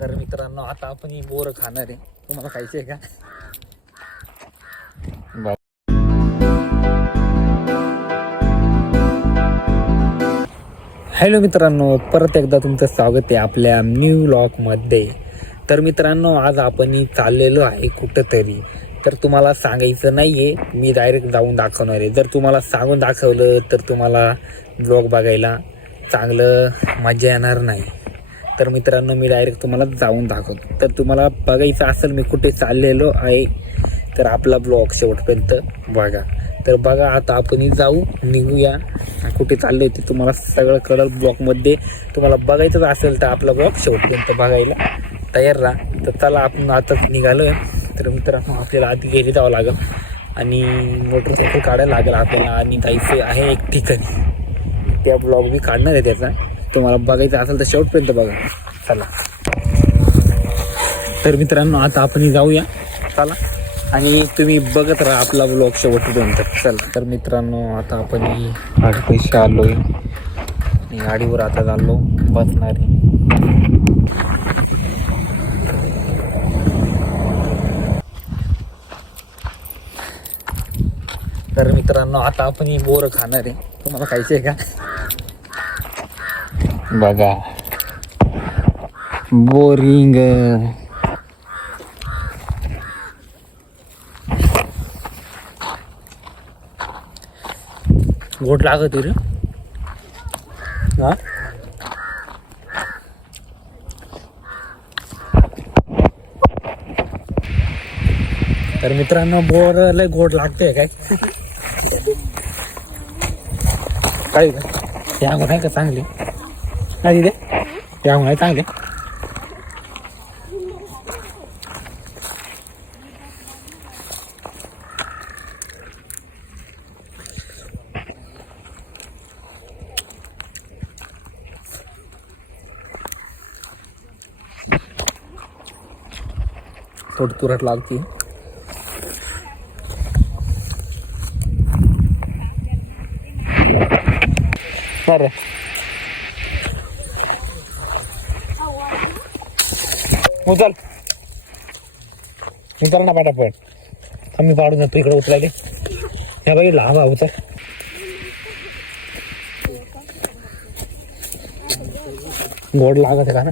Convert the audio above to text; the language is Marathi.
तर मित्रांनो आता आपण ही बोर खाणार आहे. तुम्हाला खायची आहे का? हॅलो मित्रांनो, परत एकदा तुमचं स्वागत आहे आपल्या न्यू व्लॉगमध्ये. तर मित्रांनो आज आपण चाललेलो आहे कुठंतरी. तर तुम्हाला सांगायचं नाही आहे, मी डायरेक्ट जाऊन दाखवणार आहे. जर तुम्हाला सांगून दाखवलं तर तुम्हाला व्लॉग बघायला चांगलं मजा येणार नाही. तर मित्रांनो मी डायरेक्ट तुम्हाला जाऊन दाखवतो. तर तुम्हाला बघायचं असेल मी कुठे चाललेलो आहे तर आपला ब्लॉग शेवटपर्यंत बघा. तर बघा आता आपण जाऊ निघूया. कुठे चाललोय ते तुम्हाला सगळं कळलं ब्लॉगमध्ये. तुम्हाला बघायचं असेल तर आपला ब्लॉग शेवटपर्यंत बघायला तयार राहा. तर चला आपण आताच निघालोय. तर मित्रांनो आपल्याला आधी घरी जावं लागेल आणि मोटरसायकल काढायला लागेल आपल्याला आणि जायचं आहे एक ठिकाणी. त्या ब्लॉग मी काढणार आहे त्याचा. तुम्हाला बघायचं असेल तर शेवटपर्यंत बघा. चला तर मित्रांनो आता आपण जाऊया. चला आणि तुम्ही बघत राहा आपला ब्लॉग शेवटपर्यंत. चला तर मित्रांनो आता आपण गाडीपाशी आलोय आणि गाडीवर आता चाललो बसणार आहे. तर मित्रांनो आता आपण ही बोर खाणार आहे. तुम्हाला खायची आहे का? बघा बोरिंग. गोड लागत रे. हा तर मित्रांनो बोर लय गोड लागते काय काय यामुळे नाही का चांगली नाही तिथे यामुळे चांगले. थोडी तुरट लागते. अरे उचल उचल ना पटापट. आम्ही पाडून जातो इकडे उचलायले. ह्या बाई लावा उचल. गोड लागत आहे का ना.